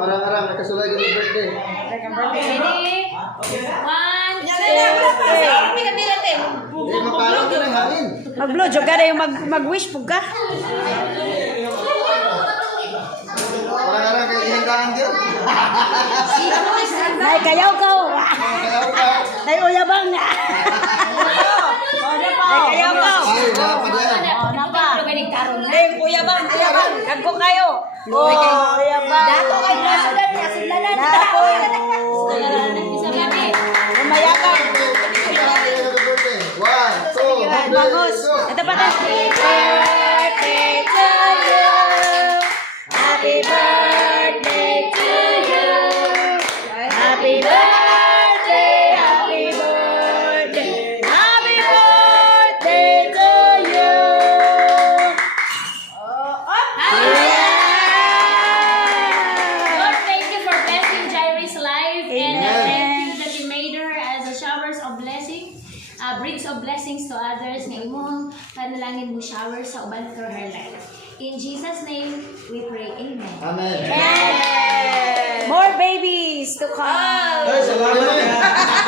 Parang nakasulay ka ng birthday. Ready? 1, 2, 3. Mapalaw ka ng hangin. Mag-blow, jog ka na yung mag-wish po ka. Parang kayo ihandaan dyan. Ay, kayaw ka. Kaya ka. Ay, uyabang na. Ay, kayaw ka. Ay, wala pa dyan. Ay, uyabang. Kagko kayo. Oh, uyabang. Dato kayo. Dato. Umaya ka. One, two, Bagus. Ito pa tayo. Happy birthday to you. Happy birthday, happy birthday. Happy birthday to you. Lord, thank you for blessing Jaire's life, and thank you that you made her as a showers of blessing, brings of blessings to others. Nga imong panalangin mo shower sa uban through her life. In Jesus' name, we pray. Amen. Amen. More babies to come. Ay, salamat.